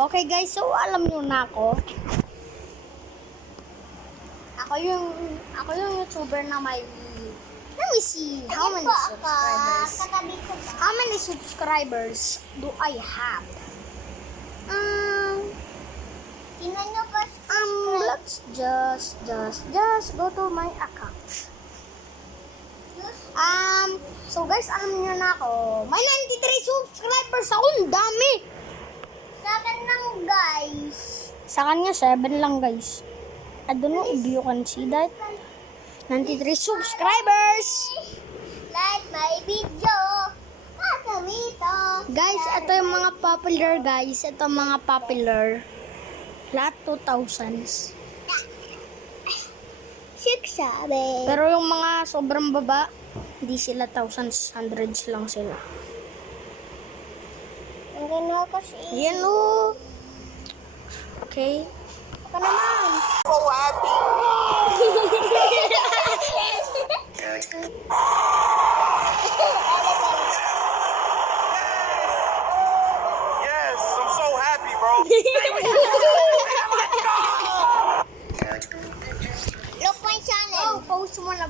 Okay guys, so alam nyo na ako. Ako yung YouTuber na may, let me see, how many subscribers? How many subscribers do I have? Let's just go to my account. So guys, alam niyo na ako. May 93 subscribers ako. Ang dami. Sa akin lang, guys. Sa kanya, 7 lang guys. I don't know if you can see that. 93 subscribers. Like my video. Pasalito. Guys, ito yung mga popular guys. Ito mga popular. Lahat 2,000s. 6, 7. Pero yung mga sobrang baba, hindi sila thousands, hundreds lang sila. Ang gano'n kasi. Yan o. Okay. Ako naman. So happy. Yes, I'm so happy, bro. Look my channel. Oh, post muna.